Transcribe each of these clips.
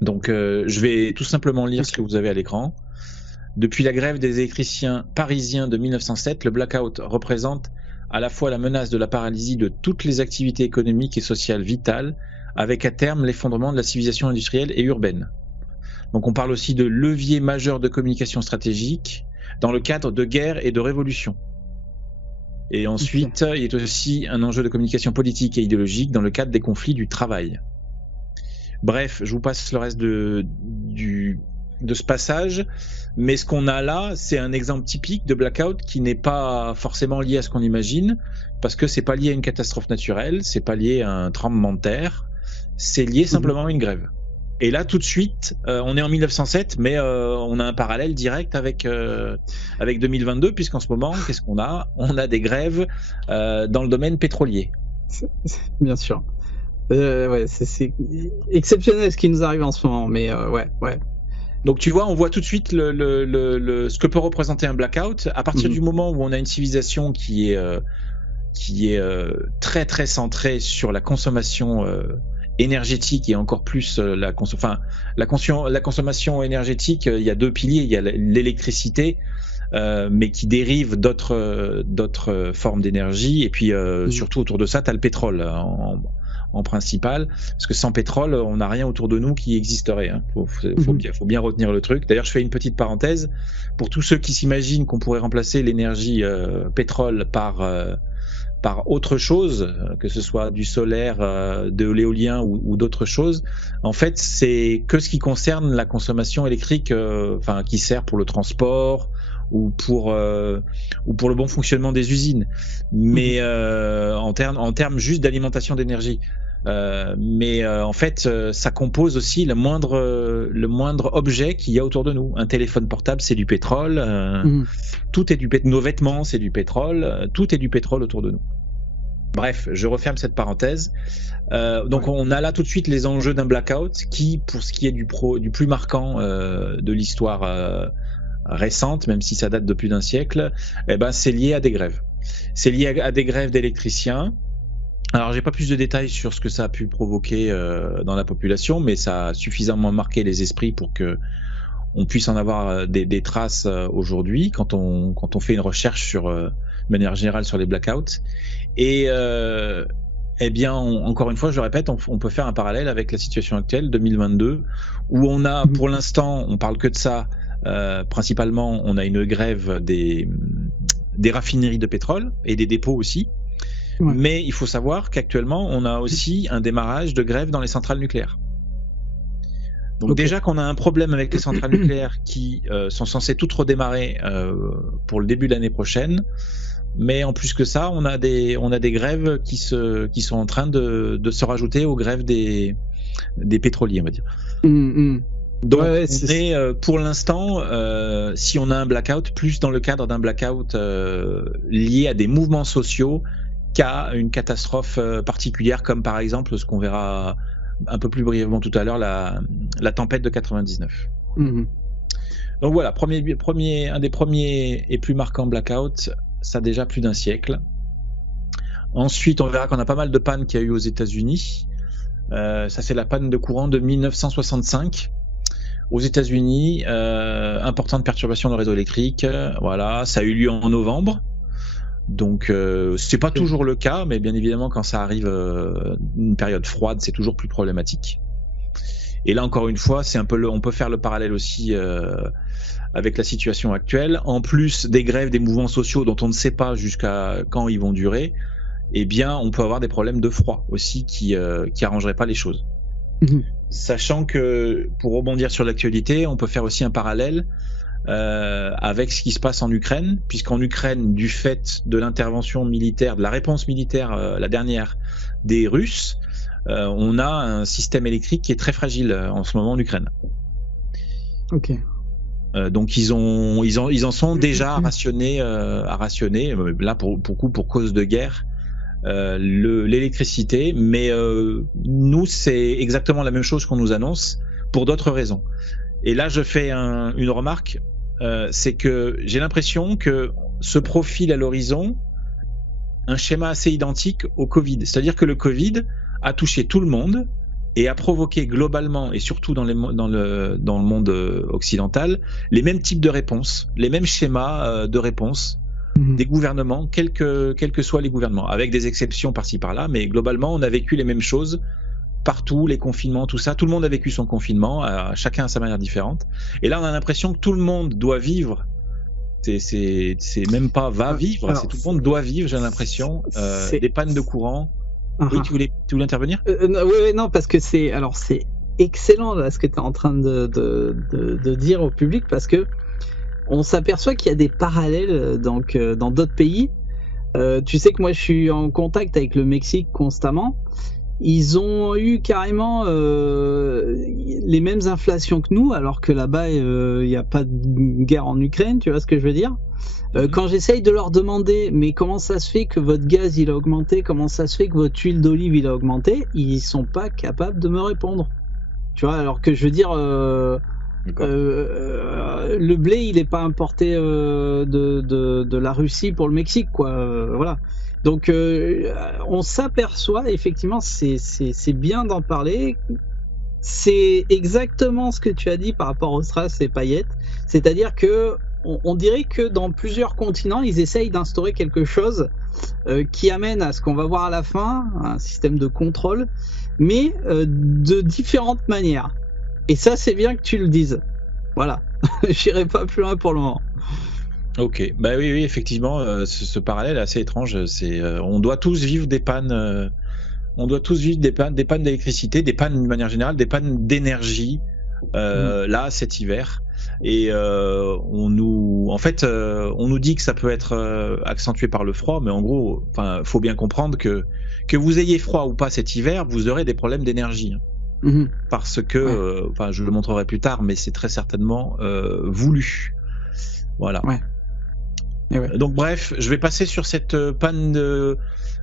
Donc je vais tout simplement lire ce que vous avez à l'écran. Depuis la grève des électriciens parisiens de 1907, le blackout représente à la fois la menace de la paralysie de toutes les activités économiques et sociales vitales, avec à terme l'effondrement de la civilisation industrielle et urbaine. Donc on parle aussi de levier majeur de communication stratégique dans le cadre de guerres et de révolutions. Et ensuite, il est aussi un enjeu de communication politique et idéologique dans le cadre des conflits du travail. Bref, je vous passe le reste de ce passage, mais ce qu'on a là, c'est un exemple typique de blackout qui n'est pas forcément lié à ce qu'on imagine, parce que c'est pas lié à une catastrophe naturelle, c'est pas lié à un tremblement de terre, c'est lié simplement à une grève. Et là, tout de suite, on est en 1907, mais on a un parallèle direct avec 2022, puisqu'en ce moment, qu'est-ce qu'on a ? On a des grèves dans le domaine pétrolier. Bien sûr. Ouais, c'est exceptionnel ce qui nous arrive en ce moment, mais ouais. Donc tu vois, on voit tout de suite ce que peut représenter un blackout. À partir du moment où on a une civilisation qui est très très centrée sur la consommation énergétique et encore plus la consommation énergétique, il y a deux piliers, il y a l'électricité, mais qui dérive d'autres formes d'énergie, et puis surtout autour de ça, tu as le pétrole en principal, parce que sans pétrole, on n'a rien autour de nous qui existerait. Hein. Faut bien retenir le truc. D'ailleurs, je fais une petite parenthèse pour tous ceux qui s'imaginent qu'on pourrait remplacer l'énergie pétrole par autre chose, que ce soit du solaire, de l'éolien ou d'autres choses. En fait, c'est que ce qui concerne la consommation électrique, qui sert pour le transport ou pour le bon fonctionnement des usines, mais en termes juste d'alimentation d'énergie. En fait, ça compose aussi le moindre objet qu'il y a autour de nous. Un téléphone portable, c'est du pétrole. Tout est nos vêtements, c'est du pétrole. Tout est du pétrole autour de nous. Bref, je referme cette parenthèse. Donc, on a là tout de suite les enjeux d'un blackout qui, pour ce qui est du plus marquant de l'histoire récente, même si ça date de plus d'un siècle, c'est lié à des grèves. C'est lié à des grèves d'électriciens. Alors, j'ai pas plus de détails sur ce que ça a pu provoquer dans la population, mais ça a suffisamment marqué les esprits pour que on puisse en avoir des traces aujourd'hui quand on fait une recherche de manière générale sur les blackouts. Et encore une fois, je le répète, on peut faire un parallèle avec la situation actuelle 2022, où on a, pour l'instant, on parle que de ça. Principalement, on a une grève des raffineries de pétrole et des dépôts aussi. Ouais. Mais il faut savoir qu'actuellement, on a aussi un démarrage de grève dans les centrales nucléaires. Donc déjà qu'on a un problème avec les centrales nucléaires qui sont censées toutes redémarrer pour le début de l'année prochaine, mais en plus que ça, on a des grèves qui sont en train de se rajouter aux grèves des pétroliers, on va dire. Donc on est pour l'instant, si on a un blackout, plus dans le cadre d'un blackout lié à des mouvements sociaux qu'à une catastrophe particulière, comme par exemple ce qu'on verra un peu plus brièvement tout à l'heure, la tempête de 99. Donc voilà, un des premiers et plus marquants blackouts, ça a déjà plus d'un siècle. Ensuite, on verra qu'on a pas mal de pannes qu'il y a eu aux États-Unis. Ça, c'est la panne de courant de 1965. Aux États-Unis, importante perturbation de réseau électrique. Voilà, ça a eu lieu en novembre. Donc, c'est pas toujours le cas, mais bien évidemment, quand ça arrive une période froide, c'est toujours plus problématique. Et là, encore une fois, on peut faire le parallèle aussi avec la situation actuelle. En plus des grèves, des mouvements sociaux dont on ne sait pas jusqu'à quand ils vont durer, eh bien, on peut avoir des problèmes de froid aussi qui arrangeraient pas les choses. Sachant que, pour rebondir sur l'actualité, on peut faire aussi un parallèle avec ce qui se passe en Ukraine, puisqu'en Ukraine, du fait de l'intervention militaire, de la réponse militaire, la dernière des Russes, on a un système électrique qui est très fragile en ce moment en Ukraine. Ok. Donc ils en sont déjà à rationner, là pour cause de guerre, l'électricité, mais nous c'est exactement la même chose qu'on nous annonce pour d'autres raisons. Et là je fais une remarque, c'est que j'ai l'impression que se profile à l'horizon un schéma assez identique au Covid, c'est-à-dire que le Covid a touché tout le monde, et a provoqué globalement, et surtout dans le monde occidental, les mêmes types de réponses, les mêmes schémas de réponses des gouvernements, quels que soient les gouvernements, avec des exceptions par-ci par-là, mais globalement, on a vécu les mêmes choses partout, les confinements, tout ça. Tout le monde a vécu son confinement, chacun à sa manière différente. Et là, on a l'impression que tout le monde doit vivre. C'est même pas va vivre, alors, c'est tout le monde doit vivre, j'ai l'impression. Des pannes de courant. Oui, tu voulais intervenir? Oui, non, parce que c'est excellent là ce que tu es en train de dire au public, parce que on s'aperçoit qu'il y a des parallèles donc dans d'autres pays. Tu sais que moi je suis en contact avec le Mexique constamment. Ils ont eu carrément les mêmes inflations que nous, alors que là-bas il n'y a pas de guerre en Ukraine, tu vois ce que je veux dire? Quand j'essaye de leur demander mais comment ça se fait que votre gaz il a augmenté, comment ça se fait que votre huile d'olive il a augmenté, ils sont pas capables de me répondre. Tu vois, alors que je veux dire le blé il est pas importé de la Russie pour le Mexique, quoi. Voilà. Donc on s'aperçoit effectivement, c'est bien d'en parler. C'est exactement ce que tu as dit par rapport aux strass et paillettes, c'est-à-dire que on dirait que dans plusieurs continents, ils essayent d'instaurer quelque chose qui amène à ce qu'on va voir à la fin, un système de contrôle, mais de différentes manières. Et ça, c'est bien que tu le dises. Voilà, j'irai pas plus loin pour le moment. Ok, bah oui, effectivement, ce parallèle est assez étrange. On doit tous vivre des pannes. On doit tous vivre des pannes d'électricité, des pannes de manière générale, des pannes d'énergie. Là, cet hiver. Et on nous dit que ça peut être accentué par le froid, mais en gros, faut bien comprendre que vous ayez froid ou pas cet hiver, vous aurez des problèmes d'énergie. Parce que, je le montrerai plus tard, mais c'est très certainement voulu. Voilà. Ouais. Donc bref, je vais passer sur cette panne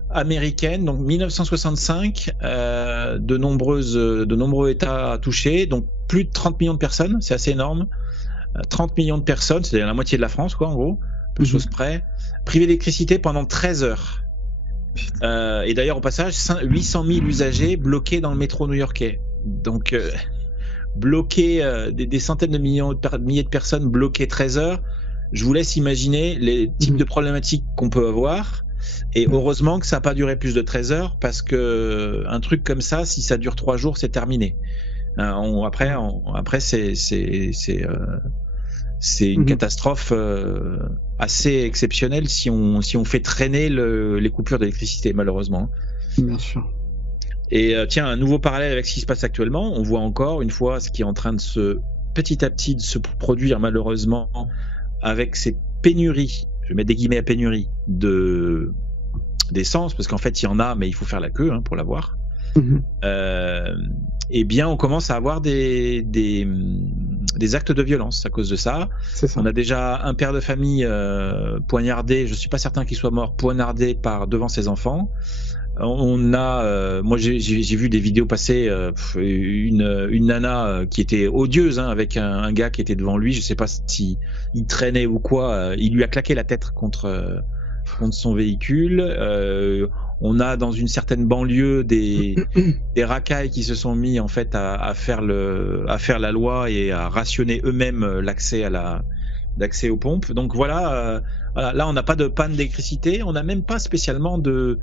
américaine. Donc 1965, de nombreux États touchés, donc plus de 30 millions de personnes, c'est assez énorme. 30 millions de personnes, c'est-à-dire la moitié de la France, quoi, en gros, peu de choses près, privés d'électricité pendant 13 heures. Et d'ailleurs, au passage, 800 000 usagers bloqués dans le métro new-yorkais. Donc, bloqués, des centaines de milliers de personnes bloquées 13 heures. Je vous laisse imaginer les types de problématiques qu'on peut avoir. Et heureusement que ça n'a pas duré plus de 13 heures, parce que un truc comme ça, si ça dure 3 jours, c'est terminé. Après, c'est une catastrophe assez exceptionnelle si on fait traîner les coupures d'électricité, malheureusement. Bien sûr. Et tiens, un nouveau parallèle avec ce qui se passe actuellement, on voit encore une fois ce qui est en train de petit à petit de se produire, malheureusement, avec ces pénuries, je vais mettre des guillemets à pénurie, d'essence, parce qu'en fait il y en a, mais il faut faire la queue pour l'avoir. Eh bien, on commence à avoir des actes de violence à cause de ça. On a déjà un père de famille poignardé, je suis pas certain qu'il soit mort, poignardé devant ses enfants. On a, moi j'ai vu des vidéos passer, une nana qui était odieuse, avec un gars qui était devant lui, je sais pas si il traînait ou quoi, il lui a claqué la tête contre son véhicule. On a dans une certaine banlieue des racailles qui se sont mis en fait à faire la loi et à rationner eux-mêmes l'accès aux pompes. Donc voilà, là on n'a pas de panne d'électricité, on n'a même pas spécialement de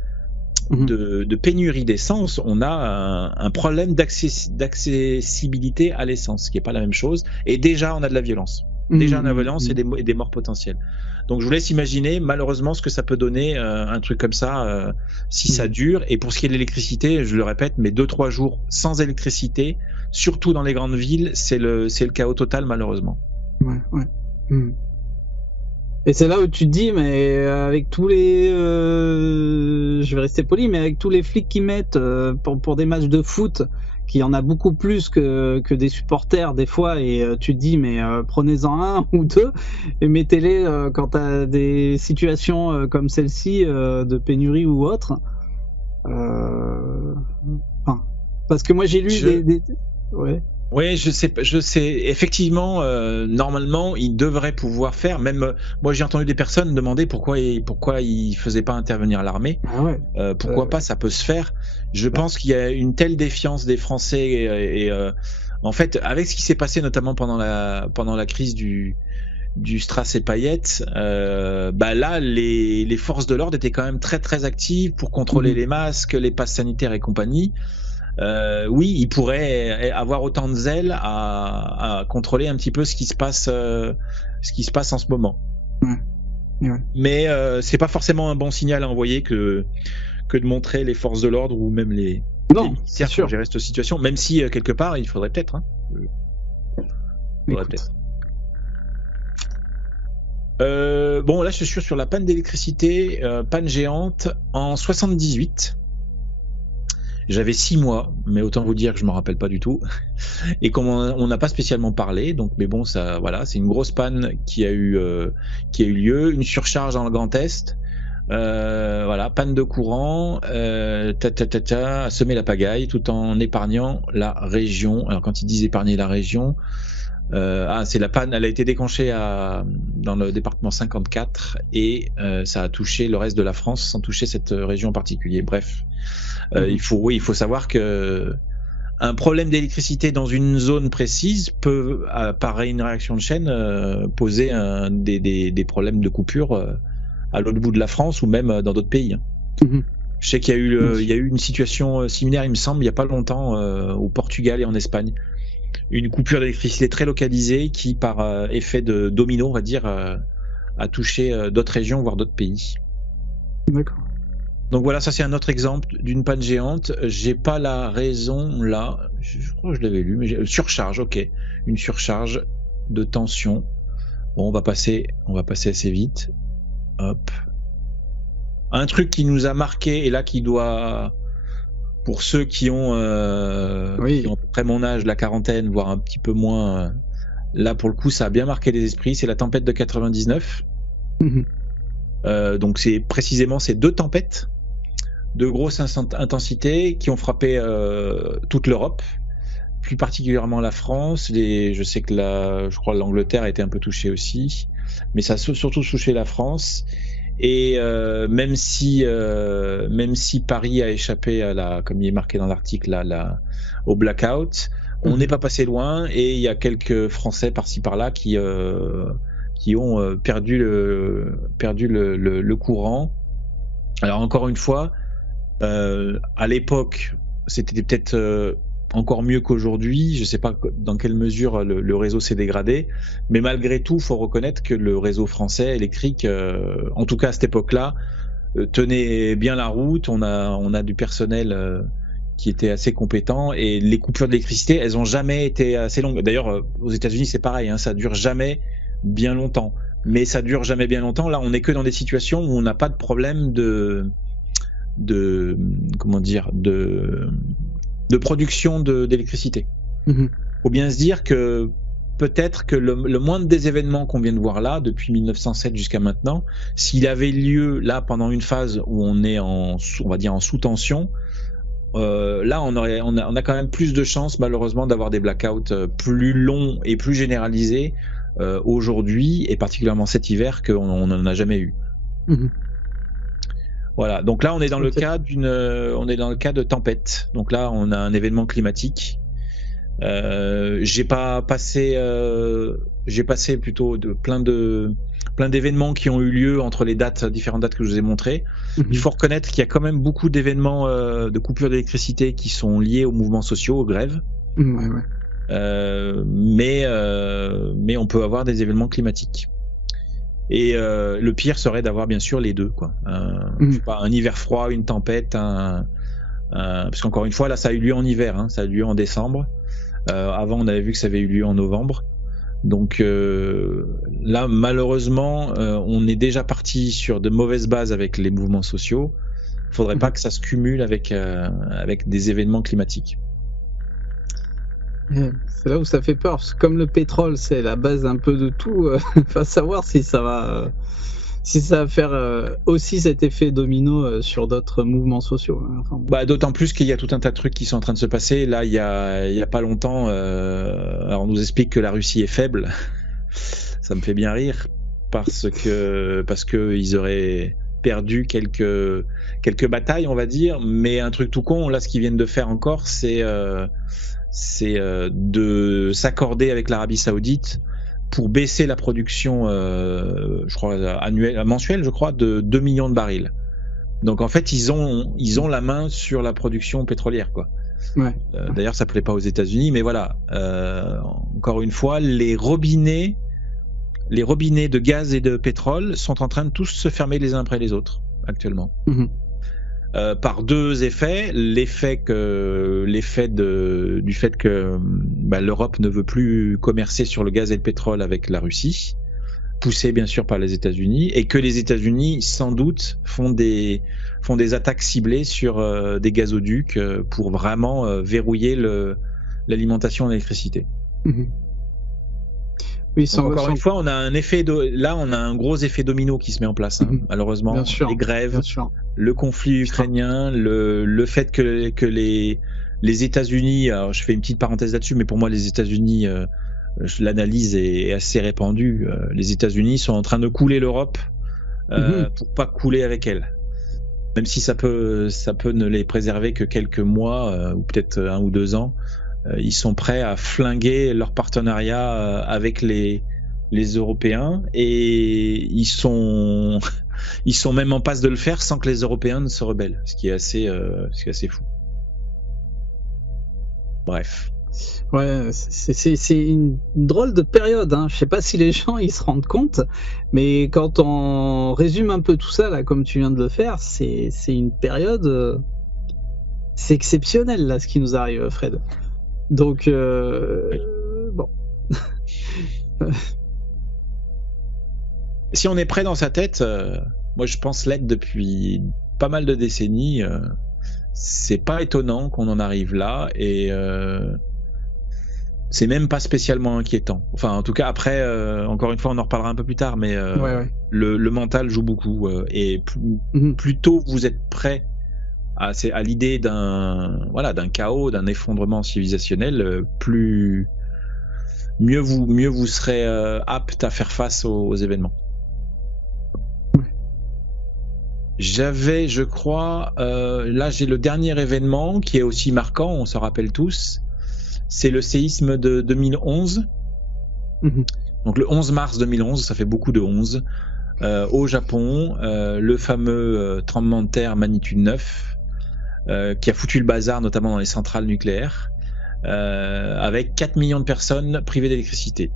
pénurie d'essence, on a un problème d'accessibilité à l'essence, ce qui n'est pas la même chose. Et déjà on a de la violence. Déjà on a de la violence et des morts potentielles. Donc je vous laisse imaginer malheureusement ce que ça peut donner, un truc comme ça, si ça dure. Et pour ce qui est de l'électricité, je le répète, mais 2-3 jours sans électricité, surtout dans les grandes villes, c'est le chaos total, malheureusement. Ouais. Et c'est là où tu te dis, mais avec tous les, je vais rester poli, mais avec tous les flics qu'ils mettent pour des matchs de foot, qu'il y en a beaucoup plus que des supporters des fois, et tu te dis, mais prenez-en un ou deux et mettez-les quand t'as des situations comme celle-ci de pénurie ou autre. Parce que moi j'ai lu Ouais. Oui, je sais. Effectivement, normalement, ils devraient pouvoir faire. Même moi, j'ai entendu des personnes demander pourquoi ils faisaient pas intervenir l'armée. Ah ouais. Pourquoi pas, ça peut se faire. Je Bah. pense qu'il y a une telle défiance des Français en fait, avec ce qui s'est passé notamment pendant la crise du Strass et Payette, bah là, les forces de l'ordre étaient quand même très très actives pour contrôler les masques, les passes sanitaires et compagnie. Oui, ils pourraient avoir autant de zèle à contrôler un petit peu ce qui se passe en ce moment. Ouais. Mais c'est pas forcément un bon signal à envoyer que de montrer les forces de l'ordre ou même les ministères pour gérer cette situation, même si quelque part il faudrait peut-être. Bon, là je suis sur la panne d'électricité, panne géante en 78. J'avais 6 mois, mais autant vous dire que je m'en rappelle pas du tout. Et comme on n'a pas spécialement parlé, donc mais bon, ça, voilà, c'est une grosse panne qui a eu lieu, une surcharge dans le Grand Est. Voilà, panne de courant, à semer la pagaille tout en épargnant la région. Alors quand ils disent épargner la région, c'est la panne, elle a été déclenchée dans le département 54 et ça a touché le reste de la France sans toucher cette région en particulier. Bref, il faut savoir que un problème d'électricité dans une zone précise peut, par une réaction de chaîne, poser des problèmes de coupure à l'autre bout de la France ou même dans d'autres pays. Je sais qu'il y a eu une situation similaire, il me semble, il n'y a pas longtemps, au Portugal et en Espagne. Une coupure d'électricité très localisée qui, par effet de domino, on va dire, a touché d'autres régions, voire d'autres pays. D'accord. Donc voilà, ça c'est un autre exemple d'une panne géante. J'ai pas la raison là, je crois que je l'avais lu, mais surcharge, ok. Une surcharge de tension. Bon, on va passer assez vite. Hop. Un truc qui nous a marqué et là qui doit, pour ceux qui ont à peu près mon âge, la quarantaine, voire un petit peu moins, là pour le coup ça a bien marqué les esprits, c'est la tempête de 99. Donc c'est précisément ces deux tempêtes de grosse intensité qui ont frappé toute l'Europe, plus particulièrement la France. Je sais que je crois l'Angleterre a été un peu touchée aussi, mais ça a surtout touché la France. Et même si Paris a échappé comme il est marqué dans l'article au blackout, on n'est pas passé loin et il y a quelques Français par-ci par-là qui ont perdu le courant. Alors encore une fois, à l'époque, c'était peut-être encore mieux qu'aujourd'hui. Je ne sais pas dans quelle mesure le réseau s'est dégradé, mais malgré tout, faut reconnaître que le réseau français électrique, en tout cas à cette époque-là, tenait bien la route. On a du personnel qui était assez compétent et les coupures d'électricité, elles ont jamais été assez longues. D'ailleurs, aux États-Unis, c'est pareil, hein, ça dure jamais bien longtemps. Mais ça dure jamais bien longtemps. Là, on n'est que dans des situations où on n'a pas de problème de production d'électricité. Faut bien se dire que peut-être que le moindre des événements qu'on vient de voir là, depuis 1907 jusqu'à maintenant, s'il avait lieu là pendant une phase où on est on va dire en sous-tension, là on a quand même plus de chances malheureusement d'avoir des blackouts plus longs et plus généralisés aujourd'hui et particulièrement cet hiver qu'on n'en a jamais eu. Voilà, donc là on est dans le cas de tempête. Donc là on a un événement climatique. J'ai passé plutôt plein d'événements qui ont eu lieu entre les différentes dates que je vous ai montrées. Il faut reconnaître qu'il y a quand même beaucoup d'événements de coupure d'électricité qui sont liés aux mouvements sociaux, aux grèves. Mais on peut avoir des événements climatiques. Et le pire serait d'avoir bien sûr les deux, quoi. Je sais pas, un hiver froid, une tempête, parce qu'encore une fois là ça a eu lieu en hiver, hein, ça a eu lieu en décembre. Avant on avait vu que ça avait eu lieu en novembre. Donc là malheureusement on est déjà parti sur de mauvaises bases avec les mouvements sociaux. Il faudrait pas que ça se cumule avec des événements climatiques. C'est là où ça fait peur, parce que comme le pétrole c'est la base un peu de tout, va savoir si ça va si ça va faire aussi cet effet domino sur d'autres mouvements sociaux. Enfin, Bah, d'autant plus qu'il y a tout un tas de trucs qui sont en train de se passer. Là, il y a pas longtemps, alors on nous explique que la Russie est faible. Ça me fait bien rire parce que ils auraient perdu quelques batailles, on va dire. Mais un truc tout con, là, ce qu'ils viennent de faire encore, c'est de s'accorder avec l'Arabie Saoudite pour baisser la production, je crois mensuelle, je crois, de 2 millions de barils. Donc en fait, ils ont la main sur la production pétrolière, quoi. ouais. D'ailleurs, ça plaît pas aux États-Unis, mais voilà. Encore une fois, les robinets de gaz et de pétrole sont en train de tous se fermer les uns après les autres actuellement. Mhm. Par deux effets. L'effet du fait que l'Europe ne veut plus commercer sur le gaz et le pétrole avec la Russie, poussé bien sûr par les États-Unis, et que les États-Unis sans doute font des attaques ciblées sur des gazoducs pour vraiment verrouiller l'alimentation en électricité. Mhm. Oui, Donc, encore une fois, on a un gros effet domino qui se met en place, hein, malheureusement. Bien sûr, les grèves, bien sûr. le conflit ukrainien, le fait que les États-Unis, alors je fais une petite parenthèse là-dessus, mais pour moi les États-Unis, l'analyse est assez répandue. Les États-Unis sont en train de couler l'Europe pour pas couler avec elle. Même si ça peut ne les préserver que quelques mois ou peut-être 1 ou 2 ans. Ils sont prêts à flinguer leur partenariat avec les Européens, et ils sont même en passe de le faire sans que les Européens ne se rebellent, ce qui est assez fou. Bref. Ouais, c'est une drôle de période, hein. Je sais pas si les gens ils se rendent compte, mais quand on résume un peu tout ça là, comme tu viens de le faire, c'est une période, c'est exceptionnel là ce qui nous arrive, Fred. Donc bon. Si on est prêt dans sa tête, moi je pense l'être depuis pas mal de décennies. C'est pas étonnant qu'on en arrive là, et c'est même pas spécialement inquiétant. Enfin, en tout cas, après, encore une fois, on en reparlera un peu plus tard, mais ouais. Le mental joue beaucoup, et plus tôt vous êtes prêt à l'idée d'un chaos, d'un effondrement civilisationnel, mieux vous serez apte à faire face aux événements. J'avais, je crois, là j'ai le dernier événement qui est aussi marquant, on s'en rappelle tous, c'est le séisme de 2011. Donc le 11 mars 2011, ça fait beaucoup de 11, au Japon, le fameux tremblement de terre magnitude 9, qui a foutu le bazar notamment dans les centrales nucléaires, avec 4 millions de personnes privées d'électricité.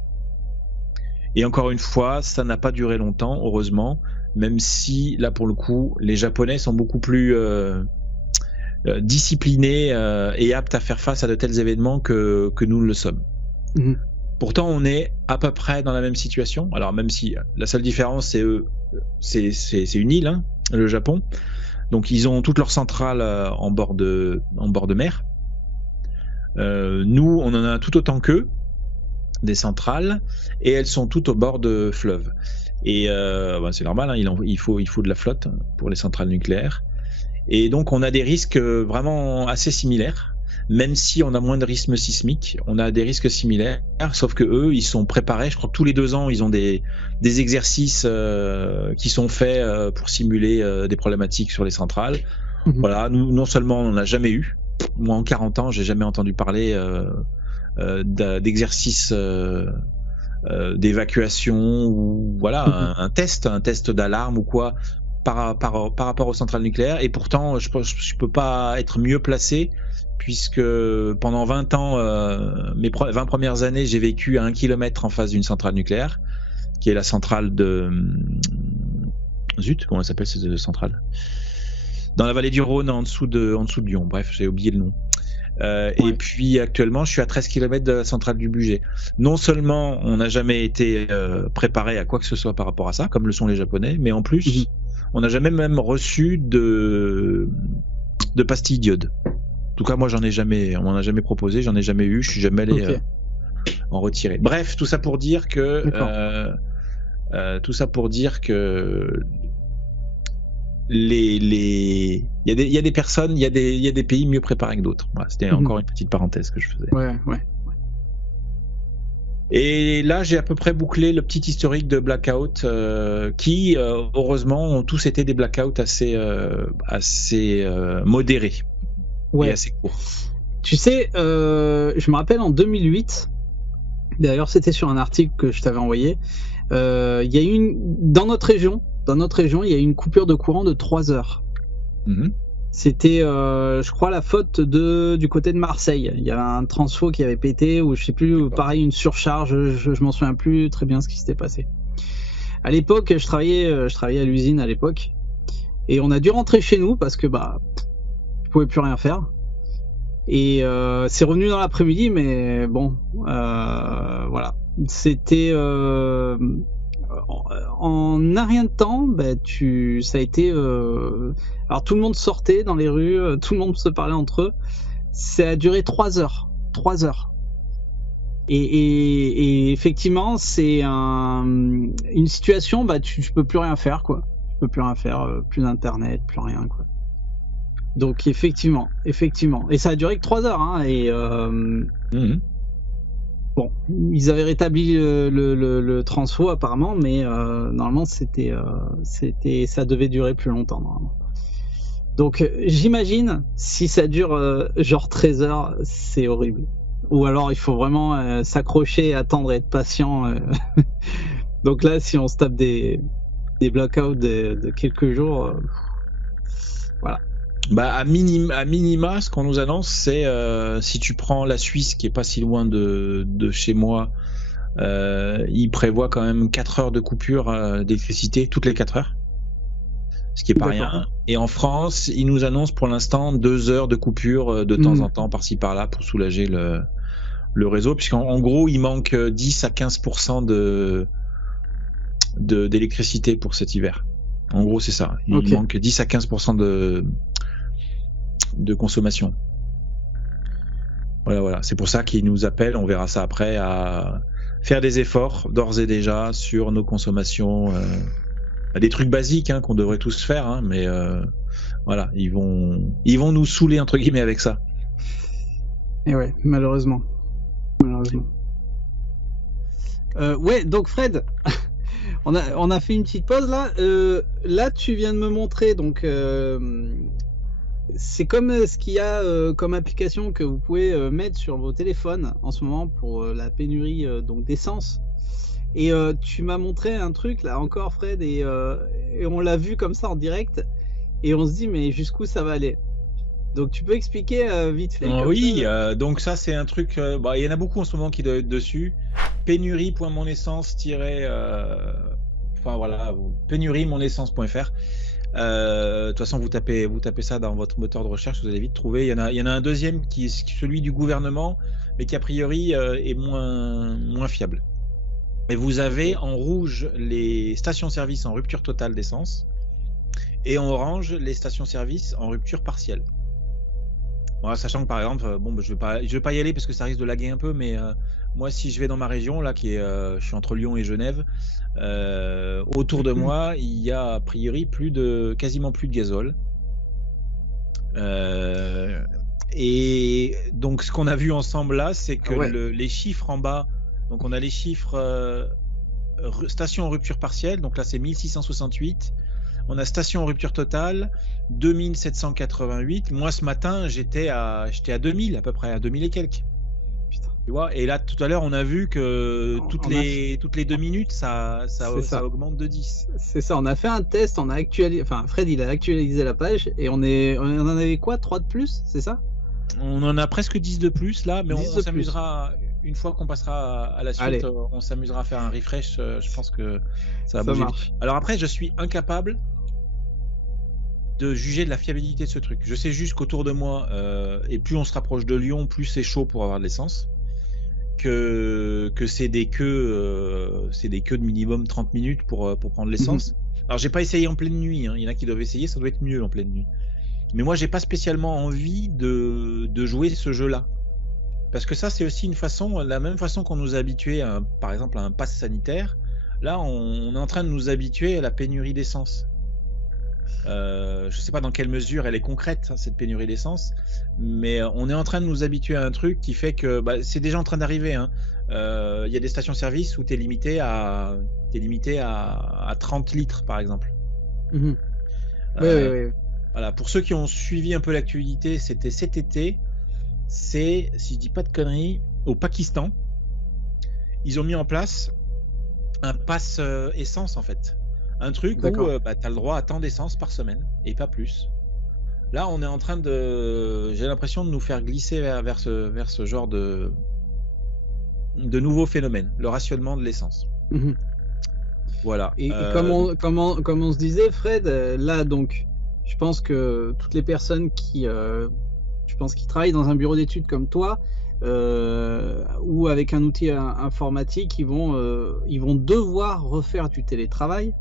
Et encore une fois, ça n'a pas duré longtemps, heureusement, même si là pour le coup, les Japonais sont beaucoup plus disciplinés et aptes à faire face à de tels événements que nous le sommes. Pourtant, on est à peu près dans la même situation. Alors même si la seule différence, c'est une île, hein, le Japon. Donc ils ont toutes leurs centrales en bord de mer. Nous, on en a tout autant qu'eux, des centrales, et elles sont toutes au bord de fleuves. Et c'est normal, hein, il faut de la flotte pour les centrales nucléaires. Et donc on a des risques vraiment assez similaires, même si on a moins de risques sismiques, on a des risques similaires, sauf que eux, ils sont préparés. Je crois que tous les 2 ans, ils ont des exercices qui sont faits pour simuler des problématiques sur les centrales. Voilà, nous, non seulement on n'en a jamais eu, moi en 40 ans, j'ai jamais entendu parler d'exercices d'évacuation ou voilà un test d'alarme ou quoi par rapport aux centrales nucléaires. Et pourtant, je peux pas être mieux placé, puisque pendant 20 ans, mes 20 premières années, j'ai vécu à 1 kilomètre en face d'une centrale nucléaire, qui est la centrale de... Zut, comment elle s'appelle cette centrale? Dans la vallée du Rhône, en dessous de Lyon. Bref, j'ai oublié le nom. Et puis actuellement, je suis à 13 km de la centrale du Bugey. Non seulement on n'a jamais été préparé à quoi que ce soit par rapport à ça, comme le sont les Japonais, mais en plus, on n'a jamais même reçu de pastilles d'iode. En tout cas, moi, on m'en a jamais proposé, j'en ai jamais eu, je suis jamais allé en retirer. Bref, tout ça pour dire que Tout ça pour dire que il y a des personnes, il y a des pays mieux préparés que d'autres. Voilà, c'était encore une petite parenthèse que je faisais. Ouais. Et là, j'ai à peu près bouclé le petit historique de blackout qui, heureusement, ont tous été des blackouts assez modérés et assez courts. Tu sais, je me rappelle en 2008, d'ailleurs c'était sur un article que je t'avais envoyé, il y a eu dans notre région, il y a eu une coupure de courant de 3 heures. C'était, je crois, la faute du côté de Marseille. Il y avait un transfo qui avait pété, ou je sais plus, pareil, une surcharge. Je m'en souviens plus très bien ce qui s'était passé. À l'époque, je travaillais à l'usine à l'époque, et on a dû rentrer chez nous parce que je pouvais plus rien faire. Et c'est revenu dans l'après-midi, mais bon, voilà. C'était en un rien de temps, ça a été. Alors tout le monde sortait dans les rues, tout le monde se parlait entre eux. Ça a duré 3 heures. 3 heures. Et effectivement, c'est une situation, tu peux plus rien faire, quoi. Tu peux plus rien faire, plus d'internet, plus rien, quoi. Donc effectivement. Et ça a duré que 3 heures, hein. Et bon, ils avaient rétabli le transfo apparemment, mais normalement ça devait durer plus longtemps normalement. Donc j'imagine si ça dure genre 13 heures, c'est horrible. Ou alors il faut vraiment s'accrocher, attendre et être patient. Donc là, si on se tape des blackouts de quelques jours, voilà. À minima, ce qu'on nous annonce, c'est si tu prends la Suisse, qui est pas si loin de chez moi, il prévoit quand même 4 heures de coupure d'électricité toutes les 4 heures, ce qui est pas rien. Et en France, il nous annonce pour l'instant 2 heures de coupure de temps en temps, par-ci par-là, pour soulager le réseau, puisqu'en gros, il manque 10 à 15% d'électricité pour cet hiver. En gros, c'est ça. Il manque 10 à 15% de consommation. Voilà. C'est pour ça qu'ils nous appellent, on verra ça après, à faire des efforts d'ores et déjà sur nos consommations. Des trucs basiques qu'on devrait tous faire, mais voilà, ils vont nous saouler entre guillemets avec ça. Et ouais, malheureusement. Ouais, donc Fred, on a fait une petite pause là. Là, tu viens de me montrer donc. C'est comme ce qu'il y a comme application que vous pouvez mettre sur vos téléphones en ce moment pour la pénurie donc d'essence. Et tu m'as montré un truc là encore, Fred, et on l'a vu comme ça en direct, et on se dit mais jusqu'où ça va aller. Donc tu peux expliquer vite fait. Oui, donc ça c'est un truc. Il y en a beaucoup en ce moment qui doivent être dessus. Pénurie.monessence- pénurie-monessence.fr. De toute façon, vous tapez ça dans votre moteur de recherche, vous allez vite trouver. Il y en a un deuxième qui est celui du gouvernement, mais qui a priori est moins fiable. Et vous avez en rouge les stations-service en rupture totale d'essence et en orange les stations-service en rupture partielle. Bon, sachant que par exemple, je vais pas y aller parce que ça risque de laguer un peu, mais moi si je vais dans ma région là, je suis entre Lyon et Genève, autour de moi il y a a priori quasiment plus de gazole. Et donc ce qu'on a vu ensemble là, c'est que les chiffres en bas, donc on a les chiffres station en rupture partielle, donc là c'est 1668. On a station en rupture totale, 2788. Moi ce matin j'étais à 2000 à peu près, à 2000 et quelques. Putain. Tu vois, et là tout à l'heure on a vu que toutes les 2 minutes ça augmente de 10. C'est ça, on a fait un test, on a actualisé, enfin Fred il a actualisé la page et on en avait quoi, 3 de plus, c'est ça? On en a presque 10 de plus là, mais on s'amusera une fois qu'on passera à la suite. On s'amusera à faire un refresh. Je pense que ça va bouger. Marche. Alors après, je suis incapable de juger de la fiabilité de ce truc. Je sais juste qu'autour de moi, et plus on se rapproche de Lyon, plus c'est chaud pour avoir de l'essence. Que c'est des queues de minimum 30 minutes pour prendre l'essence. Alors j'ai pas essayé en pleine nuit. Il y en a qui doivent essayer, ça doit être mieux en pleine nuit. Mais moi, j'ai pas spécialement envie de jouer ce jeu-là. Parce que ça, c'est aussi la même façon qu'on nous a habitués, par exemple, à un pass sanitaire. Là, on est en train de nous habituer à la pénurie d'essence. Je ne sais pas dans quelle mesure elle est concrète, hein, cette pénurie d'essence, mais on est en train de nous habituer à un truc qui fait que c'est déjà en train d'arriver. Hein. Y a des stations-service où tu es limité à 30 litres, par exemple. Mhm. Oui. Voilà. Pour ceux qui ont suivi un peu l'actualité, c'était cet été. C'est, si je dis pas de conneries, au Pakistan, ils ont mis en place un pass essence, en fait. Un truc où tu as le droit à tant d'essence par semaine et pas plus. Là, on est en train de, j'ai l'impression de nous faire glisser vers ce genre de nouveaux phénomènes, le rationnement de l'essence. Mhm. Voilà. Et comme on se disait, Fred, là donc, je pense que toutes les personnes qui travaillent dans un bureau d'études comme toi, ou avec un outil informatique, ils vont devoir refaire du télétravail.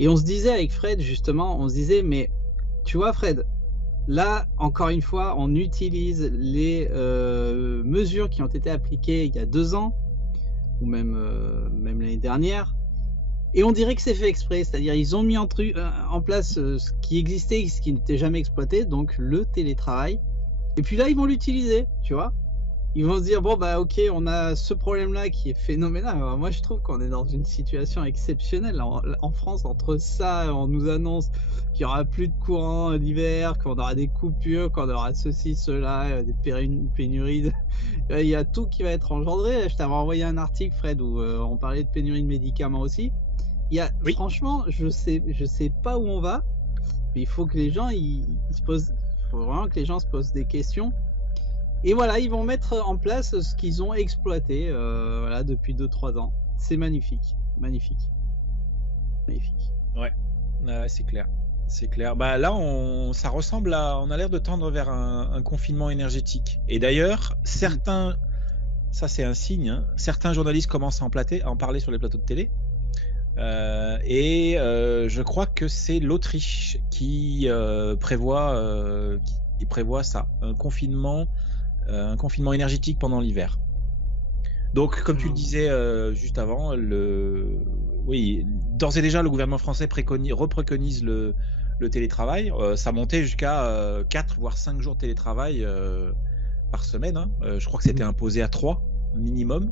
Et on se disait avec Fred, justement, mais tu vois, Fred, là, encore une fois, on utilise les mesures qui ont été appliquées il y a 2 ans, ou même l'année dernière, et on dirait que c'est fait exprès, c'est-à-dire ils ont mis en place ce qui existait et ce qui n'était jamais exploité, donc le télétravail, et puis là, ils vont l'utiliser, tu vois. Ils vont se dire, bon, ok, on a ce problème-là qui est phénoménal. Alors, moi, je trouve qu'on est dans une situation exceptionnelle en France. Entre ça, on nous annonce qu'il n'y aura plus de courant l'hiver, qu'on aura des coupures, qu'on aura ceci, cela, des pénuries. Il y a tout qui va être engendré. Je t'avais envoyé un article, Fred, où on parlait de pénurie de médicaments aussi. Oui. Franchement, je sais pas où on va, mais il faut que les gens faut vraiment que les gens se posent des questions. Et voilà, ils vont mettre en place ce qu'ils ont exploité depuis 2-3 ans. C'est magnifique. Ouais, c'est clair. C'est clair. Là, ça ressemble on a l'air de tendre vers un confinement énergétique. Et d'ailleurs, ça c'est un signe, hein, certains journalistes commencent à en parler sur les plateaux de télé. Je crois que c'est l'Autriche qui prévoit ça, un confinement énergétique pendant l'hiver. Donc, comme tu le disais juste avant, oui, d'ores et déjà, le gouvernement français repréconise le télétravail. Ça montait jusqu'à 4 voire 5 jours de télétravail par semaine. Hein. Je crois que c'était imposé à 3 minimum.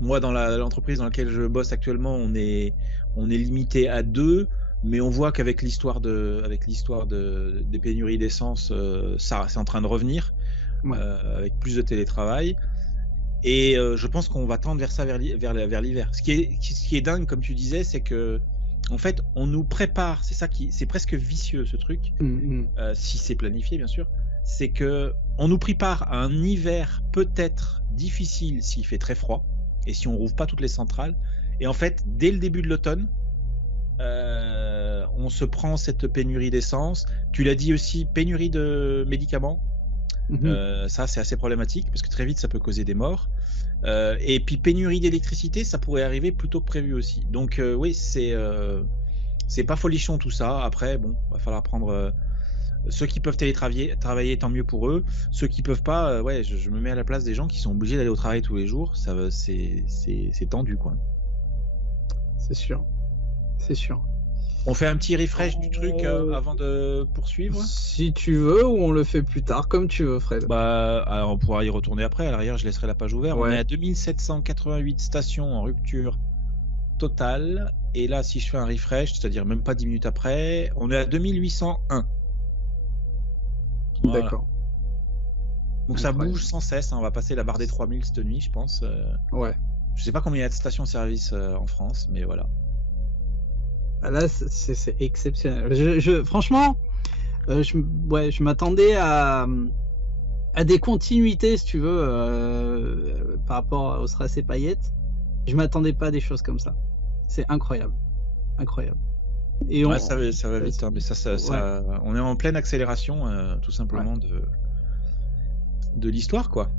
Moi, dans l'entreprise dans laquelle je bosse actuellement, on est limité à 2. Mais on voit qu'avec l'histoire des pénuries d'essence, ça c'est en train de revenir, avec plus de télétravail. Et je pense qu'on va tendre vers ça vers l'hiver. Ce qui est dingue, comme tu disais, c'est que en fait on nous prépare. C'est presque vicieux ce truc, si c'est planifié bien sûr. C'est que on nous prépare à un hiver peut-être difficile s'il fait très froid et si on rouvre pas toutes les centrales. Et en fait, dès le début de l'automne, on se prend cette pénurie d'essence. Tu l'as dit aussi, pénurie de médicaments. Ça, c'est assez problématique parce que très vite, ça peut causer des morts. Et puis pénurie d'électricité, ça pourrait arriver plus tôt que prévu aussi. Donc oui, c'est pas folichon tout ça. Après, bon, va falloir prendre ceux qui peuvent télétravailler, tant mieux pour eux. Ceux qui peuvent pas, ouais, je me mets à la place des gens qui sont obligés d'aller au travail tous les jours. Ça, c'est tendu, quoi. C'est sûr. On fait un petit refresh du truc avant de poursuivre. Si tu veux, ou on le fait plus tard, comme tu veux, Fred. Alors on pourra y retourner après. À l'arrière, je laisserai la page ouverte. Ouais. On est à 2788 stations en rupture totale. Et là, si je fais un refresh, c'est-à-dire même pas 10 minutes après, on est à 2801. Voilà. D'accord. Donc ça bouge sans cesse. Hein. On va passer la barre des 3000 cette nuit, je pense. Ouais. Je sais pas combien il y a de stations-service en France, mais voilà. Là, c'est exceptionnel. Franchement, je m'attendais à des continuités, si tu veux, par rapport aux Strass et paillettes. Je m'attendais pas à des choses comme ça. C'est incroyable. Et ça va vite, hein, mais on est en pleine accélération, tout simplement, de l'histoire, quoi.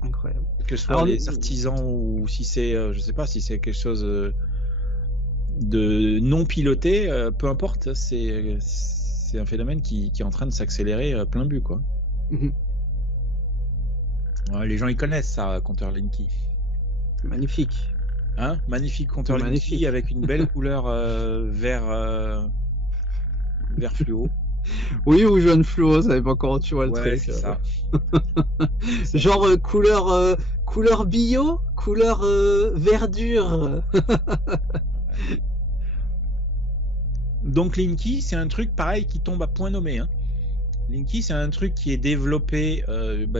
Incroyable. Que ce soit les artisans ou si c'est, je sais pas, si c'est quelque chose de non piloté, peu importe, c'est un phénomène qui est en train de s'accélérer plein but, quoi. Ouais, les gens ils connaissent ça, compteur Linky. Magnifique. Hein, magnifique compteur Linky avec une belle couleur vert fluo. Oui, ou jaune fluo, ça dépend comment tu vois le truc. C'est ça. Genre couleur bio, couleur verdure. Donc Linky, c'est un truc pareil qui tombe à point nommé. Hein. Linky, c'est un truc qui est développé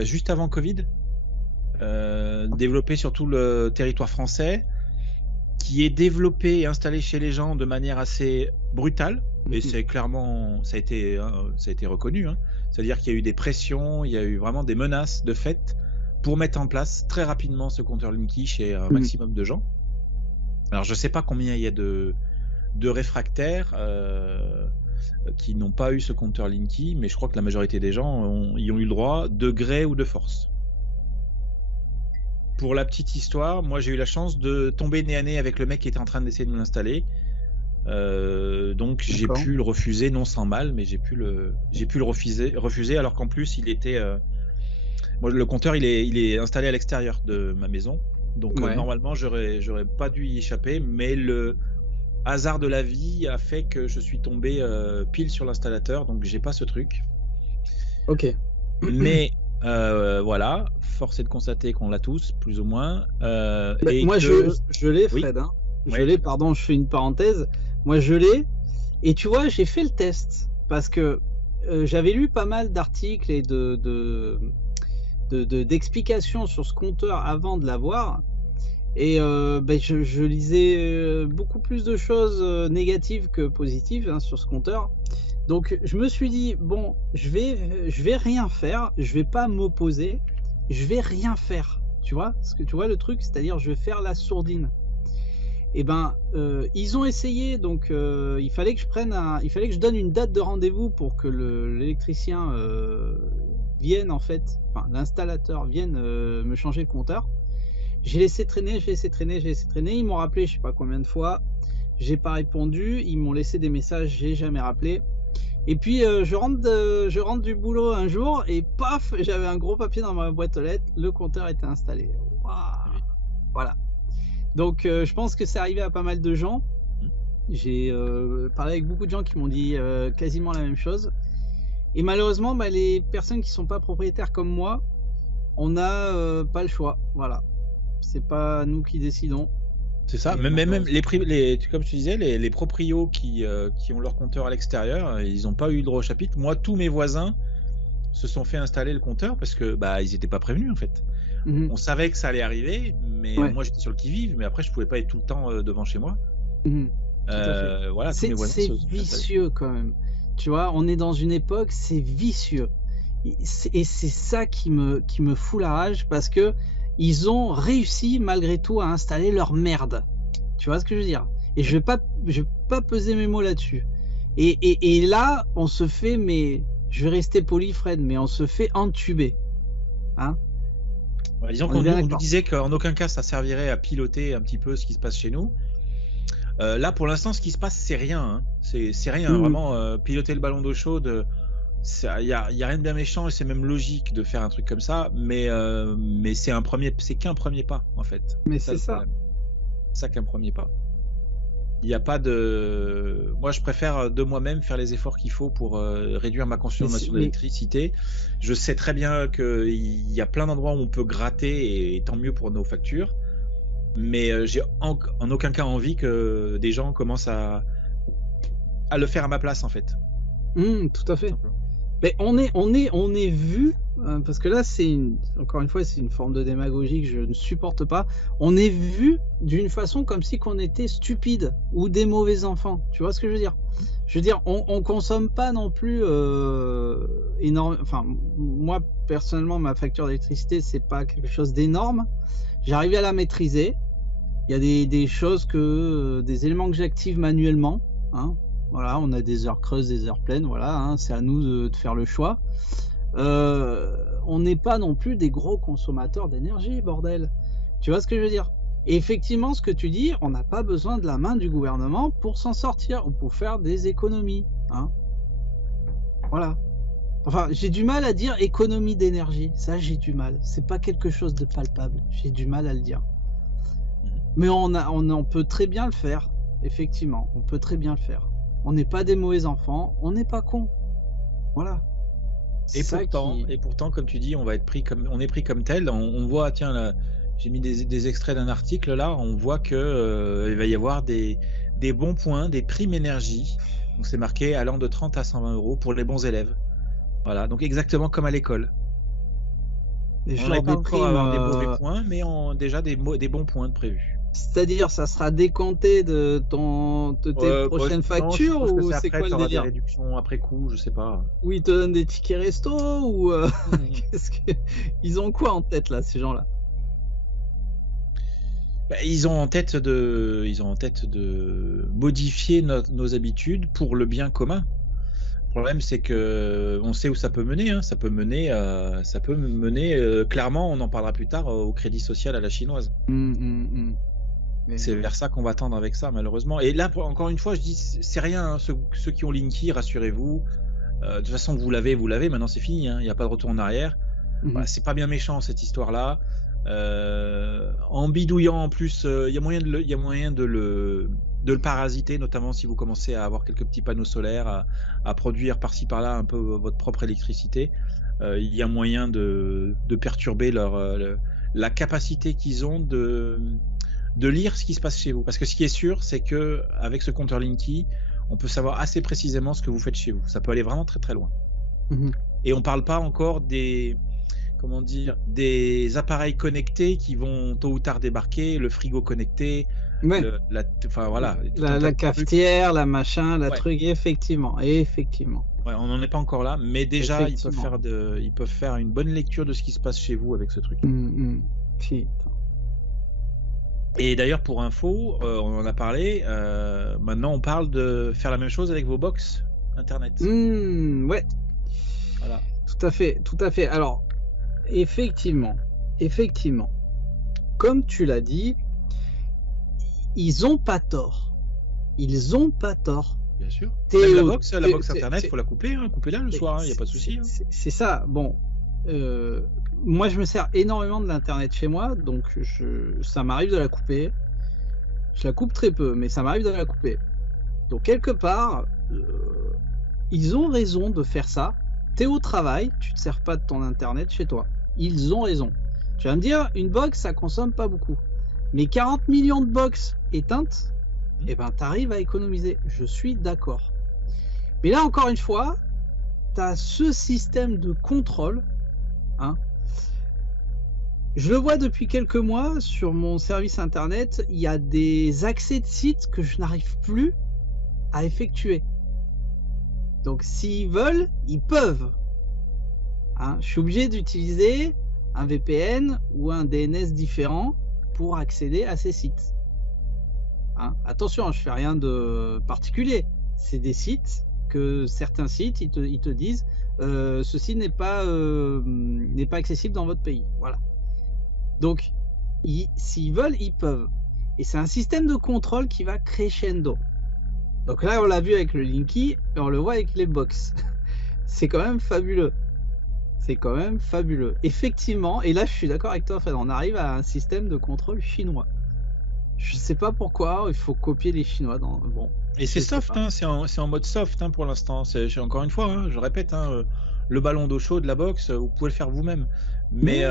juste avant Covid, développé sur tout le territoire français, qui est développé et installé chez les gens de manière assez brutale. Et c'est clairement, ça a été reconnu. Hein. C'est-à-dire qu'il y a eu des pressions, il y a eu vraiment des menaces de fait pour mettre en place très rapidement ce compteur Linky chez un maximum de gens. Alors je sais pas combien il y a de réfractaires qui n'ont pas eu ce compteur Linky, mais je crois que la majorité des gens y ont eu le droit de gré ou de force. Pour la petite histoire, moi j'ai eu la chance de tomber nez à nez avec le mec qui était en train d'essayer de me l'installer. Donc j'ai pu le refuser, non sans mal, mais j'ai pu le refuser alors qu'en plus il était le compteur il est installé à l'extérieur de ma maison, donc normalement j'aurais pas dû y échapper, mais le hasard de la vie a fait que je suis tombé pile sur l'installateur, donc j'ai pas ce truc. Ok. Mais voilà, force est de constater qu'on l'a tous, plus ou moins. Et moi je l'ai, Fred. Hein. Je l'ai, pardon, je fais une parenthèse. Moi je l'ai, et tu vois, j'ai fait le test parce que j'avais lu pas mal d'articles et d'explications sur ce compteur avant de l'avoir, et je lisais beaucoup plus de choses négatives que positives sur ce compteur. Donc je me suis dit, bon, je vais rien faire, je vais pas m'opposer, je vais rien faire, tu vois, parce que tu vois le truc, c'est-à-dire je vais faire la sourdine. Et ils ont essayé, donc il fallait que je donne une date de rendez-vous pour que l'électricien vienne, en fait, enfin l'installateur vienne me changer le compteur. J'ai laissé traîner, ils m'ont rappelé je sais pas combien de fois, j'ai pas répondu, ils m'ont laissé des messages, j'ai jamais rappelé. Et puis je rentre du boulot un jour et paf, j'avais un gros papier dans ma boîte aux lettres, le compteur était installé. Waouh. Voilà. Donc je pense que c'est arrivé à pas mal de gens. J'ai parlé avec beaucoup de gens qui m'ont dit quasiment la même chose. Et malheureusement, les personnes qui sont pas propriétaires comme moi, on n'a pas le choix. Voilà. C'est pas nous qui décidons. C'est ça, même comme tu disais, les proprios qui ont leur compteur à l'extérieur, ils n'ont pas eu le droit au chapitre. Moi, tous mes voisins se sont fait installer le compteur parce que ils n'étaient pas prévenus en fait. On savait que ça allait arriver, mais moi j'étais sur le qui-vive, mais après je pouvais pas être tout le temps devant chez moi. Voilà, c'est vicieux quand même. Tu vois, on est dans une époque, c'est vicieux. Et c'est ça qui me fout la rage, parce que ils ont réussi malgré tout à installer leur merde. Tu vois ce que je veux dire? Et je vais pas peser mes mots là-dessus. Et là, on se fait, mais je vais rester poli, Fred, mais on se fait entuber. Hein? Disons qu'on nous disait qu'en aucun cas ça servirait à piloter un petit peu ce qui se passe chez nous. Là, pour l'instant, ce qui se passe, c'est rien. Hein. C'est rien, vraiment. Piloter le ballon d'eau chaude, il y a rien de bien méchant et c'est même logique de faire un truc comme ça. Mais c'est qu'un premier pas en fait. Mais c'est ça. Ça qu'un premier pas. Il n'y a pas de. Moi, je préfère de moi-même faire les efforts qu'il faut pour réduire ma consommation d'électricité. Je sais très bien qu'il y a plein d'endroits où on peut gratter, et tant mieux pour nos factures. Mais j'ai en aucun cas envie que des gens commencent à le faire à ma place, en fait. Tout à fait. Mais on est vu, parce que là, encore une fois, c'est une forme de démagogie que je ne supporte pas. On est vu d'une façon comme si qu'on était stupide ou des mauvais enfants. Tu vois ce que je veux dire? Je veux dire, on consomme pas non plus énorme. Enfin, moi personnellement, ma facture d'électricité, c'est pas quelque chose d'énorme. J'arrive à la maîtriser. Il y a des choses des éléments que j'active manuellement. Hein. Voilà, on a des heures creuses, des heures pleines, voilà, hein, c'est à nous de faire le choix. On n'est pas non plus des gros consommateurs d'énergie, bordel. Tu vois ce que je veux dire? Et effectivement, ce que tu dis, on n'a pas besoin de la main du gouvernement pour s'en sortir ou pour faire des économies. Hein. Voilà. Enfin, j'ai du mal à dire économie d'énergie. Ça, j'ai du mal. C'est pas quelque chose de palpable. J'ai du mal à le dire. Mais on peut très bien le faire, effectivement. On peut très bien le faire. On n'est pas des mauvais enfants, on n'est pas cons. Voilà. Et pourtant, comme tu dis, on est pris comme tel. On voit, tiens, là, j'ai mis des extraits d'un article là, on voit que il va y avoir des bons points, des primes énergie. Donc c'est marqué allant de 30 à 120 € pour les bons élèves. Voilà, donc exactement comme à l'école. On n'arrive pas encore à avoir des mauvais points, mais déjà des bons points de prévus. C'est-à-dire, ça sera décompté de tes prochaines factures, ou c'est quoi le délire? Des réductions après coup, je sais pas. Ou ils te donnent des tickets resto, ou ils ont quoi en tête là, ces gens-là? Ils ont en tête de modifier nos habitudes pour le bien commun. Le problème, c'est que on sait où ça peut mener. Hein. Ça peut mener clairement, on en parlera plus tard, au crédit social à la chinoise. C'est vers ça qu'on va tendre avec ça, malheureusement. Et là, encore une fois, je dis, c'est rien. Hein. Ceux qui ont Linky, rassurez-vous. De toute façon, vous l'avez. Maintenant, c'est fini. Hein. Il n'y a pas de retour en arrière. Voilà, c'est pas bien méchant cette histoire-là. En bidouillant en plus, il y a moyen de le parasiter, notamment si vous commencez à avoir quelques petits panneaux solaires, à produire par-ci par-là un peu votre propre électricité. Il y a moyen de perturber la capacité qu'ils ont de lire ce qui se passe chez vous. Parce que ce qui est sûr, c'est que avec ce compteur Linky, on peut savoir assez précisément ce que vous faites chez vous. Ça peut aller vraiment très très loin. Et on parle pas encore des appareils connectés qui vont tôt ou tard débarquer, le frigo connecté, la cafetière, la machin, truc, effectivement. Ouais, on n'en est pas encore là, mais déjà ils peuvent faire une bonne lecture de ce qui se passe chez vous avec ce truc. Et d'ailleurs, pour info, on en a parlé, maintenant on parle de faire la même chose avec vos box internet. Ouais. Voilà. Tout à fait. Alors, effectivement, comme tu l'as dit, ils ont pas tort. Bien sûr. Même la box internet, faut la couper, hein, coupez-la le soir, il n'y a pas de souci. Hein. C'est ça. Bon, moi je me sers énormément de l'internet chez moi, donc ça m'arrive de la couper. Je la coupe très peu, mais ça m'arrive de la couper. Donc quelque part, ils ont raison de faire ça. T'es au travail, tu te sers pas de ton internet chez toi. Ils ont raison. Tu vas me dire, une box, ça consomme pas beaucoup. Mais 40 millions de box éteintes, eh ben, t'arrives à économiser. Je suis d'accord. Mais là, encore une fois, t'as ce système de contrôle. Hein. Je le vois depuis quelques mois sur mon service internet. Il y a des accès de sites que je n'arrive plus à effectuer. Donc s'ils veulent, ils peuvent. Hein, je suis obligé d'utiliser un VPN ou un DNS différent pour accéder à ces sites. Hein, attention, je fais rien de particulier. C'est des sites que certains sites, ils te disent ceci n'est pas accessible dans votre pays. Voilà. Donc, s'ils veulent, ils peuvent. Et c'est un système de contrôle qui va crescendo. Donc là, on l'a vu avec le Linky, et on le voit avec les box. C'est quand même fabuleux. Effectivement, et là, je suis d'accord avec toi, Fred, on arrive à un système de contrôle chinois. Je sais pas pourquoi, il faut copier les Chinois. Bon. Et c'est soft, hein, c'est en mode soft hein, pour l'instant. Encore une fois, hein, je répète, hein, le ballon d'eau chaude, la box, vous pouvez le faire vous-même. Mais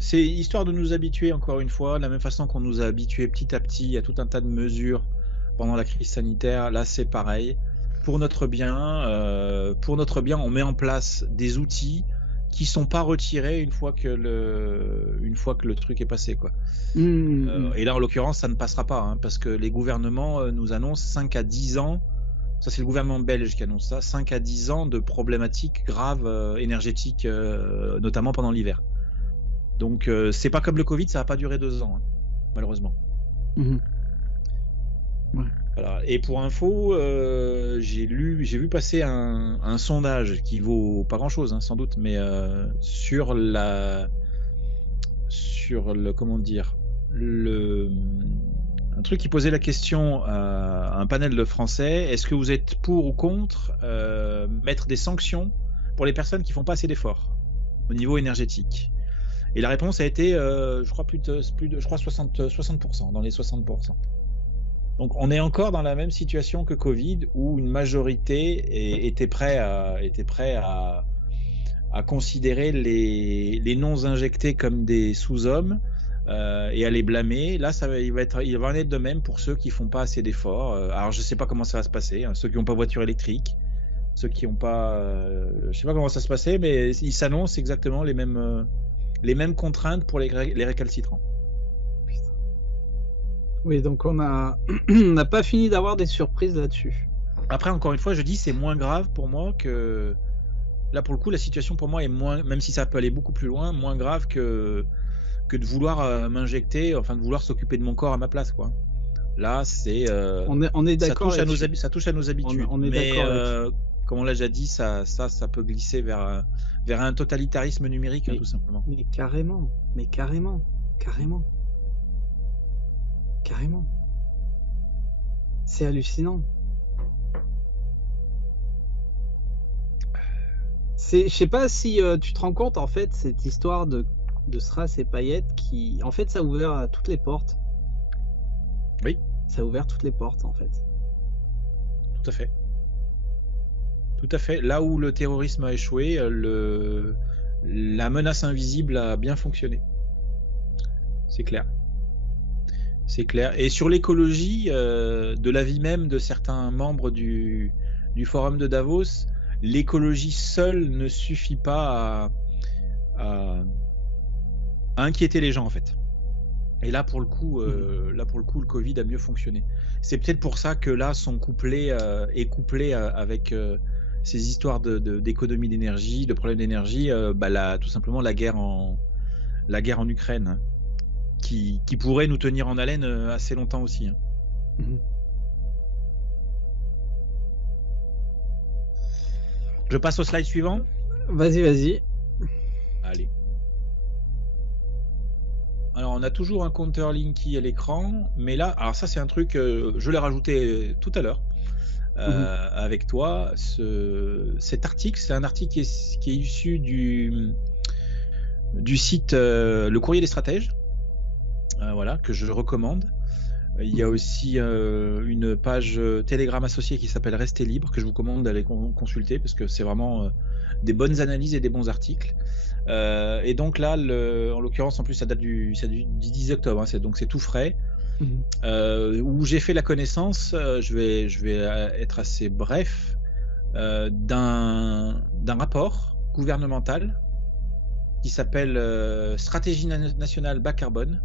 c'est histoire de nous habituer, encore une fois, de la même façon qu'on nous a habitués petit à petit à tout un tas de mesures pendant la crise sanitaire. Là, c'est pareil. Pour notre bien, on met en place des outils qui sont pas retirés une fois que le truc est passé, quoi. Et là, en l'occurrence, ça ne passera pas, hein, parce que les gouvernements nous annoncent 5 à 10 ans. Ça, c'est le gouvernement belge qui annonce ça, 5 à 10 ans de problématiques graves énergétiques, notamment pendant l'hiver. Donc, c'est pas comme le Covid, ça va pas durer 2 ans, hein, malheureusement. Ouais. Voilà. Et pour info, j'ai vu passer un sondage qui vaut pas grand-chose, hein, sans doute, mais sur un truc qui posait la question à un panel de Français: est-ce que vous êtes pour ou contre mettre des sanctions pour les personnes qui font pas assez d'efforts au niveau énergétique? Et la réponse a été, je crois, je crois 60%, dans les 60%. Donc on est encore dans la même situation que Covid, où une majorité était prêt à considérer les non-injectés comme des sous-hommes et à les blâmer. Là, il va en être de même pour ceux qui font pas assez d'efforts. Alors je sais pas comment ça va se passer, hein, ceux qui n'ont pas voiture électrique, ceux qui n'ont pas, je sais pas comment ça se passer, mais il s'annonce exactement les mêmes contraintes pour les récalcitrants. Oui, donc on n'a pas fini d'avoir des surprises là-dessus. Après, encore une fois, je dis, c'est moins grave pour moi que... Là, pour le coup, la situation pour moi est moins, même si ça peut aller beaucoup plus loin, moins grave que de vouloir m'injecter, enfin de vouloir s'occuper de mon corps à ma place, quoi. Là, c'est... on est d'accord. Ça touche à nos habitudes. On est mais d'accord comme on l'a déjà dit, ça peut glisser vers un totalitarisme numérique, hein, tout simplement. Mais carrément. C'est hallucinant. Je sais pas si tu te rends compte, en fait, cette histoire de strass et paillettes qui, en fait, ça a ouvert toutes les portes. Oui. Ça a ouvert toutes les portes, en fait. Tout à fait. Tout à fait. Là où le terrorisme a échoué, la menace invisible a bien fonctionné. C'est clair. C'est clair. Et sur l'écologie, de l'avis même de certains membres du forum de Davos, l'écologie seule ne suffit pas à inquiéter les gens, en fait. Et là, pour le coup, le Covid a mieux fonctionné. C'est peut-être pour ça que là sont couplés avec ces histoires d'économie d'énergie, de problèmes d'énergie, tout simplement la guerre en Ukraine, qui pourrait nous tenir en haleine assez longtemps aussi. Hein. Je passe au slide suivant. Vas-y. Allez. Alors, on a toujours un compteur Linky à l'écran, mais là, alors ça, c'est un truc, je l'ai rajouté tout à l'heure avec toi. Cet article, c'est un article qui est issu du site Le Courrier des Stratèges, voilà, que je recommande. Il y a aussi une page Telegram associée qui s'appelle Restez Libre, que je vous recommande d'aller consulter, parce que c'est vraiment des bonnes analyses et des bons articles. Et donc là, en l'occurrence, en plus, ça date du 10 octobre, hein, donc c'est tout frais. Où j'ai fait la connaissance, je vais être assez bref, d'un rapport gouvernemental qui s'appelle Stratégie nationale bas carbone,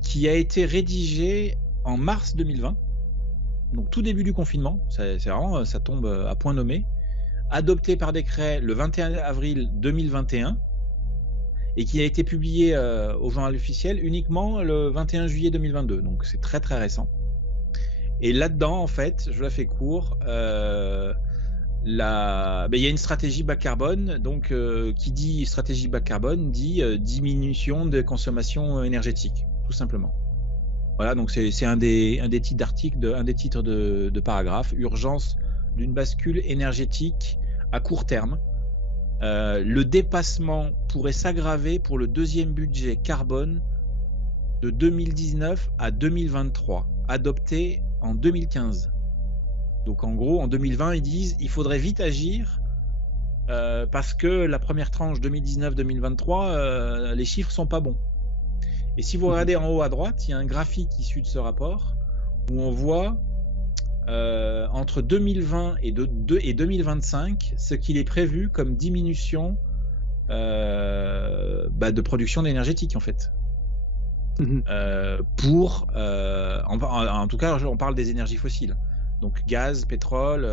qui a été rédigé en mars 2020, donc tout début du confinement, c'est vraiment, ça tombe à point nommé, adopté par décret le 21 avril 2021 et qui a été publié au journal officiel uniquement le 21 juillet 2022, donc c'est très très récent. Et là-dedans, en fait, je la fais court, il y a une stratégie bas carbone, donc qui dit stratégie bas carbone dit diminution de consommation énergétique, tout simplement. Voilà, donc c'est un des titres d'article, un des titres de paragraphe, urgence d'une bascule énergétique à court terme. Le dépassement pourrait s'aggraver pour le deuxième budget carbone de 2019 à 2023, adopté en 2015. Donc en gros, en 2020, ils disent il faudrait vite agir parce que la première tranche 2019-2023, les chiffres sont pas bons. Et si vous regardez en haut à droite, il y a un graphique issu de ce rapport où on voit entre 2020 et 2025 ce qu'il est prévu comme diminution de production énergétique, en fait. En tout cas, on parle des énergies fossiles. Donc gaz, pétrole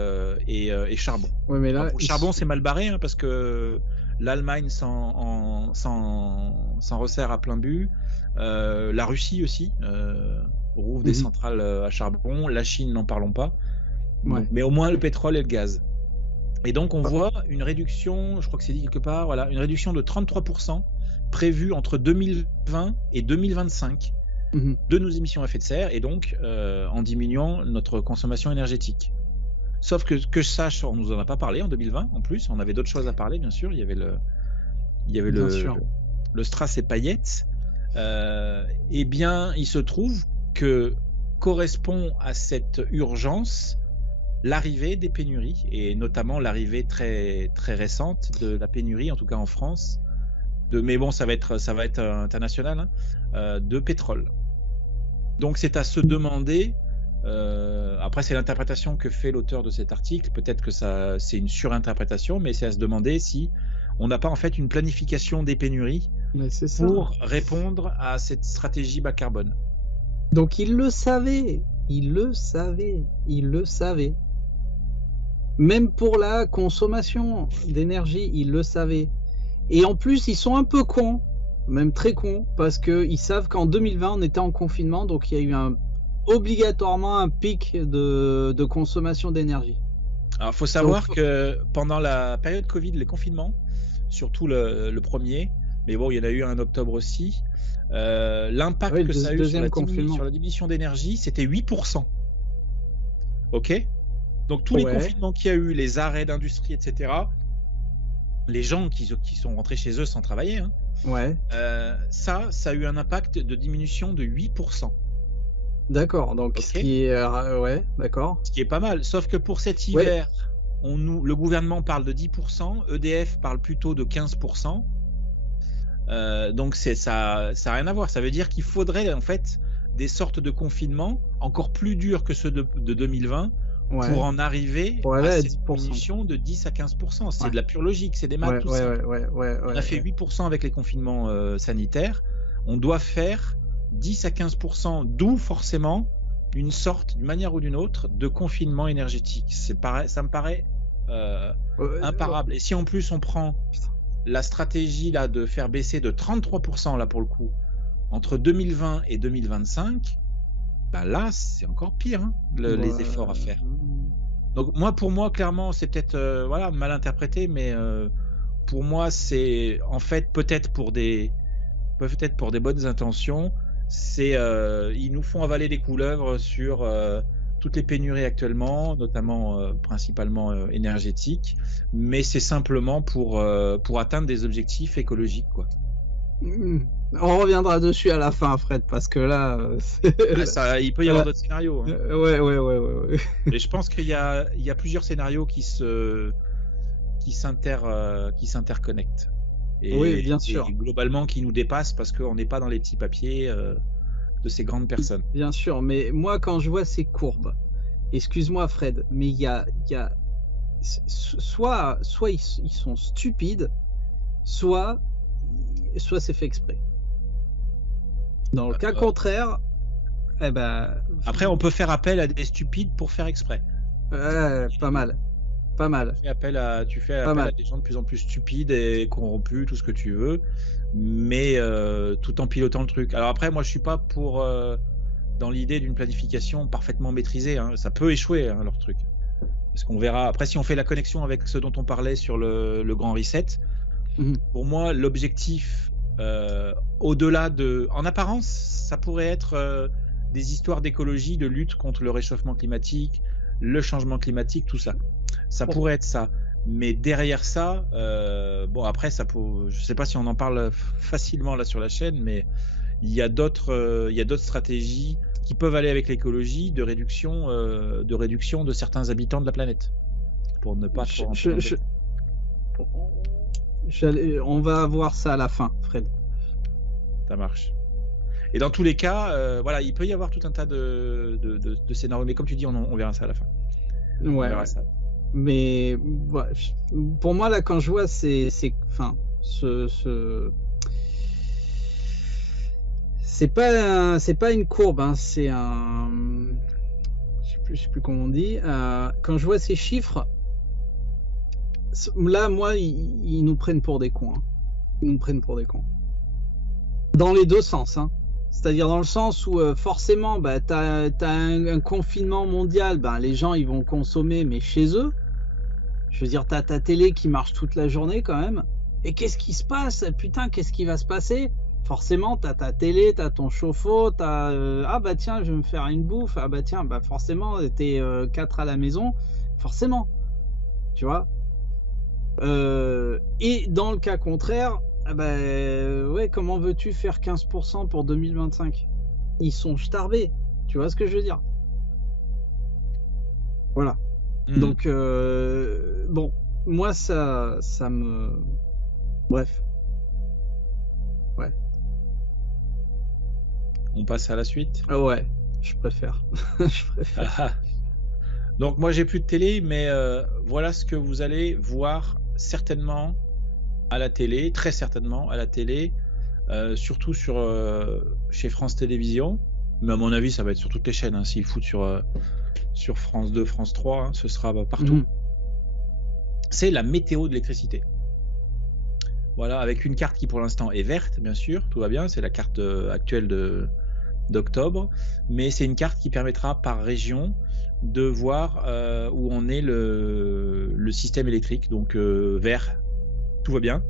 et charbon. Ouais, mais là, pour le charbon, c'est mal barré, hein, parce que l'Allemagne s'en resserre à plein but. La Russie aussi rouvre des centrales à charbon. La Chine, n'en parlons pas. Ouais. Donc, mais au moins le pétrole et le gaz. Et donc on voit une réduction, je crois que c'est dit quelque part, voilà, une réduction de 33% prévue entre 2020 et 2025 de nos émissions à effet de serre, et donc en diminuant notre consommation énergétique. Sauf que je sache, on nous en a pas parlé en 2020 en plus, on avait d'autres choses à parler, bien sûr. Il y avait le strass et paillettes, eh bien, il se trouve que correspond à cette urgence l'arrivée des pénuries, et notamment l'arrivée très, très récente de la pénurie, en tout cas en France, mais bon, ça va être international, hein, de pétrole. Donc c'est à se demander, après c'est l'interprétation que fait l'auteur de cet article, peut-être que c'est une surinterprétation, mais c'est à se demander si on n'a pas en fait une planification des pénuries pour répondre à cette stratégie bas carbone. Donc il le savait, il le savait, il le savait. Même pour la consommation d'énergie, ils le savaient. Et en plus, ils sont un peu cons, même très cons, parce qu'ils savent qu'en 2020, on était en confinement, donc il y a eu obligatoirement un pic de consommation d'énergie. Alors, il faut savoir que pendant la période Covid, les confinements, surtout le premier, mais bon, il y en a eu un en octobre aussi, l'impact que ça a eu sur la diminution d'énergie, c'était 8%. Ok ? Donc tous les confinements qu'il y a eu, les arrêts d'industrie, etc., les gens qui sont rentrés chez eux sans travailler, hein, ça a eu un impact de diminution de 8%. D'accord, donc ce qui est d'accord. Ce qui est pas mal, sauf que pour cet hiver, le gouvernement parle de 10%, EDF parle plutôt de 15%. Donc ça n'a rien à voir. Ça veut dire qu'il faudrait en fait des sortes de confinements encore plus durs que ceux de 2020 pour en arriver à cette diminution de 10 à 15%. C'est de la pure logique, c'est des maths tout ça. On a fait 8% avec les confinements sanitaires. On doit faire 10 à 15%, d'où forcément une sorte, d'une manière ou d'une autre, de confinement énergétique. Ça me paraît imparable. Et si en plus on prend la stratégie là de faire baisser de 33% là pour le coup entre 2020 et 2025, bah là c'est encore pire, hein, les efforts à faire. Donc pour moi clairement c'est peut-être mal interprété, mais pour moi c'est en fait peut-être pour des bonnes intentions, c'est ils nous font avaler des couleuvres sur toutes les pénuries actuellement, notamment principalement énergétiques, mais c'est simplement pour atteindre des objectifs écologiques, quoi. On reviendra dessus à la fin, Fred, parce que là, il peut y avoir d'autres scénarios. Hein. Ouais. Et je pense qu'il y a plusieurs scénarios qui s'interconnectent. Oui, bien sûr. Et globalement, qui nous dépassent parce qu'on n'est pas dans les petits papiers de ces grandes personnes. Bien sûr, mais moi, quand je vois ces courbes, excuse-moi, Fred, mais il y a soit ils sont stupides, soit c'est fait exprès. Dans le cas contraire, après, on peut faire appel à des stupides pour faire exprès. Pas mal. Tu fais appel à des gens de plus en plus stupides et corrompus, tout ce que tu veux, mais tout en pilotant le truc. Alors après, moi, je suis pas pour dans l'idée d'une planification parfaitement maîtrisée. Hein. Ça peut échouer, hein, leur truc. Parce qu'on verra. Après, si on fait la connexion avec ce dont on parlait sur le grand reset, pour moi, l'objectif, au-delà en apparence, ça pourrait être des histoires d'écologie, de lutte contre le réchauffement climatique, le changement climatique, tout ça. Ça pourrait être ça. Mais derrière ça, après, je sais pas si on en parle facilement là sur la chaîne, mais il y a d'autres stratégies qui peuvent aller avec l'écologie de réduction de certains habitants de la planète. Pour ne pas trop on va voir ça à la fin, Fred. Ça marche. Et dans tous les cas, il peut y avoir tout un tas de scénarios, mais comme tu dis, on verra ça à la fin. On verra ça. Mais pour moi là, quand je vois c'est pas une courbe, hein, c'est un, je sais plus comment on dit. Quand je vois ces chiffres, là, moi, ils nous prennent pour des cons. Hein. Ils nous prennent pour des cons. Dans les deux sens, hein. C'est-à-dire dans le sens où forcément, t'as un confinement mondial, les gens ils vont consommer, mais chez eux. Je veux dire, t'as ta télé qui marche toute la journée quand même. Et qu'est-ce qui se passe? Putain, qu'est-ce qui va se passer? Forcément, t'as ta télé, t'as ton chauffe-eau, t'as tiens, je vais me faire une bouffe. Forcément, t'es 4 à la maison, forcément. Tu vois. Et dans le cas contraire, Ah bah ouais, comment veux-tu faire 15% pour 2025? Ils sont starbés, tu vois ce que je veux dire? Voilà. Mhm. Donc bon, moi ça me bref, ouais. On passe à la suite. Ah ouais, je préfère. Je Ah, préfère. ah. Donc moi j'ai plus de télé, mais voilà ce que vous allez voir certainement à la télé, très certainement à la télé, surtout chez France Télévisions. Mais à mon avis, ça va être sur toutes les chaînes, hein. S'ils foutent sur France 2, France 3, hein, ce sera partout. Mmh. C'est la météo de l'électricité. Voilà, avec une carte qui pour l'instant est verte, bien sûr, tout va bien. C'est la carte actuelle d'octobre, mais c'est une carte qui permettra par région de voir où en est le système électrique. Donc vert, tout va bien.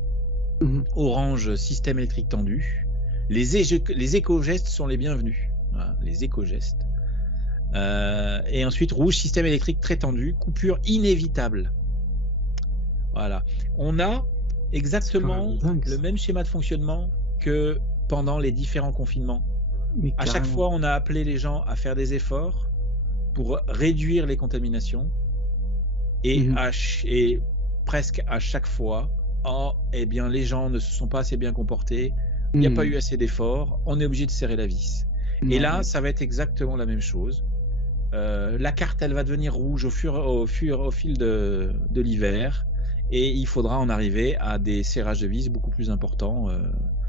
Mmh. Orange, système électrique tendu. Les éco-gestes sont les bienvenus. Voilà, les éco-gestes. Et ensuite, rouge, système électrique très tendu. Coupure inévitable. Voilà. On a C'est quand même exactement dingue le ça. même schéma de fonctionnement que pendant les différents confinements. Mais À chaque carrément. fois, on a appelé les gens à faire des efforts pour réduire les contaminations. Et, Mmh. et presque à chaque fois, oh, eh bien, les gens ne se sont pas assez bien comportés, il n'y a pas Mmh. eu assez d'efforts, on est obligé de serrer la vis. Et Ouais, là, ouais. ça va être exactement la même chose. La carte, elle va devenir rouge au fil de l'hiver, et il faudra en arriver à des serrages de vis beaucoup plus importants,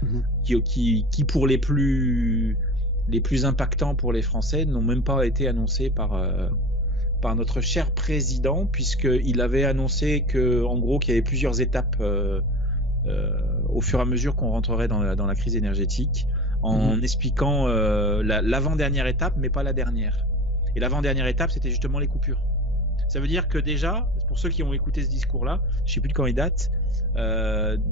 Mmh. qui pour les plus impactants pour les Français n'ont même pas été annoncés par notre cher président, puisqu'il avait annoncé que, en gros, qu'il y avait plusieurs étapes au fur et à mesure qu'on rentrerait dans la crise énergétique, Mmh. en expliquant l'avant-dernière étape, mais pas la dernière. Et l'avant-dernière étape, c'était justement les coupures. Ça veut dire que déjà, pour ceux qui ont écouté ce discours-là, je ne sais plus de quand il date,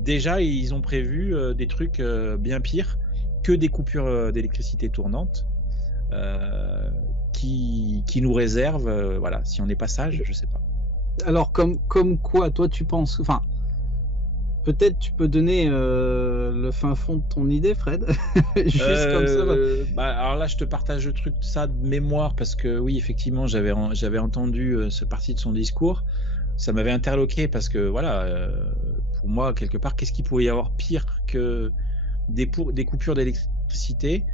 déjà ils ont prévu des trucs bien pires que des coupures d'électricité tournantes. Qui nous réserve, voilà, si on n'est pas sage, je sais pas. Alors comme quoi toi tu penses enfin, peut-être tu peux donner, le fin fond de ton idée Fred? Juste comme ça, bah Bah, alors là, je te partage le truc, ça de mémoire, parce que oui, effectivement, j'avais entendu ce parti de son discours. Ça m'avait interloqué parce que voilà, pour moi, quelque part, qu'est-ce qu'il pouvait y avoir pire que des coupures d'électricité?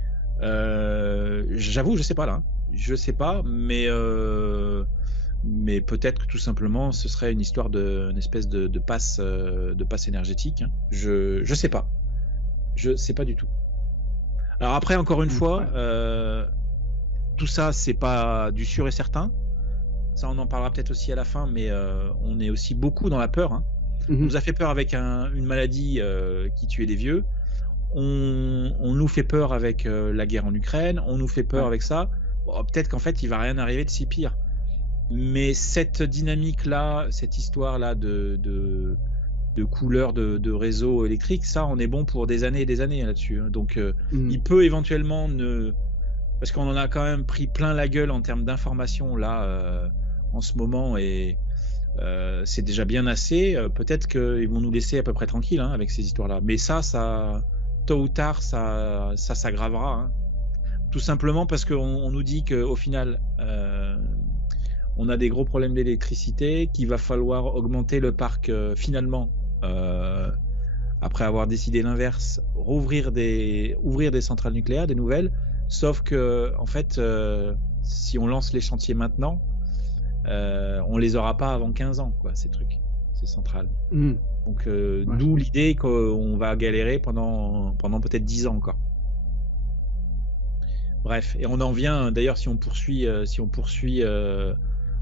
J'avoue, je sais pas là, hein. Je sais pas, mais peut-être que tout simplement ce serait une histoire une espèce de passe énergétique, hein. Je sais pas. Je sais pas du tout. Alors après, encore une fois, incroyable. tout ça, c'est pas du sûr et certain. Ça, on en parlera peut-être aussi à la fin, mais on est aussi beaucoup dans la peur, hein. On Mmh. nous a fait peur avec une maladie qui tuait des vieux. On nous fait peur avec la guerre en Ukraine. On nous fait peur Ouais. avec ça. Bon, peut-être qu'en fait, il va rien arriver de si pire. Mais cette dynamique-là, cette histoire-là de couleurs de réseaux électriques, ça, on est bon pour des années et des années là-dessus, hein. Donc, Mmh. il peut éventuellement ne... Parce qu'on en a quand même pris plein la gueule en termes d'informations là en ce moment, et c'est déjà bien assez. Peut-être qu'ils vont nous laisser à peu près tranquilles, hein, avec ces histoires-là. Mais ça, tôt ou tard, ça s'aggravera, hein. Tout simplement parce qu'on nous dit qu'au final, on a des gros problèmes d'électricité, qu'il va falloir augmenter le parc finalement, après avoir décidé l'inverse, ouvrir des centrales nucléaires, des nouvelles. Sauf que, en fait, si on lance les chantiers maintenant, on les aura pas avant 15 ans, quoi, ces trucs, ces centrales. Mmh. Donc, Ouais. d'où l'idée qu'on va galérer pendant peut-être 10 ans encore. Bref, et on en vient, d'ailleurs, si on poursuit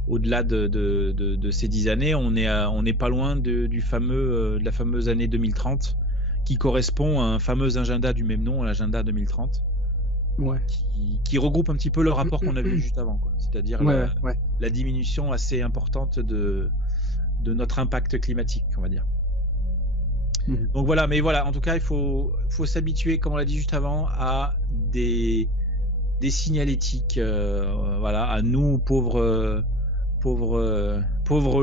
au-delà de ces 10 années, on est pas loin de la fameuse année 2030, qui correspond à un fameux agenda du même nom, l'agenda 2030, Ouais. qui regroupe un petit peu le rapport qu'on a vu juste avant, quoi. C'est-à-dire Ouais, ouais. la diminution assez importante de notre impact climatique, on va dire. Mmh. Donc voilà, mais voilà, en tout cas, il faut s'habituer, comme on l'a dit juste avant, à des signalétiques, voilà, à nous, pauvres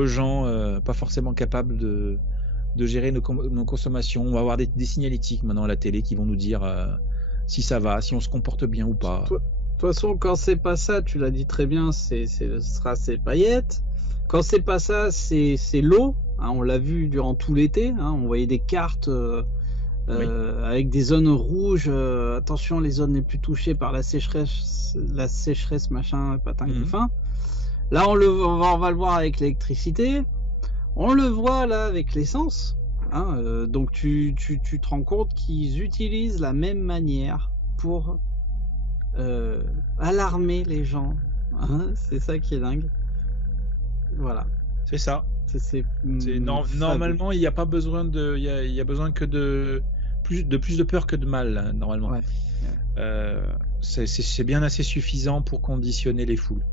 gens, pas forcément capables de gérer nos consommations. On va avoir des signalétiques maintenant à la télé qui vont nous dire si ça va, si on se comporte bien ou pas. De toute façon, quand c'est pas ça, tu l'as dit très bien, ce sera ces paillettes. Quand c'est pas ça, c'est l'eau. Hein, on l'a vu durant tout l'été. Hein, on voyait des cartes avec des zones rouges. Attention, les zones les plus touchées par la sécheresse, machin, patin, fin. Là, on va le voir avec l'électricité. On le voit là avec l'essence. Hein, donc tu te rends compte qu'ils utilisent la même manière pour alarmer les gens. Hein, c'est ça qui est dingue. Voilà. C'est ça. Normalement, il n'y a pas besoin de, il y a besoin que de plus de peur que de mal, hein, normalement. Ouais. C'est bien assez suffisant pour conditionner les foules.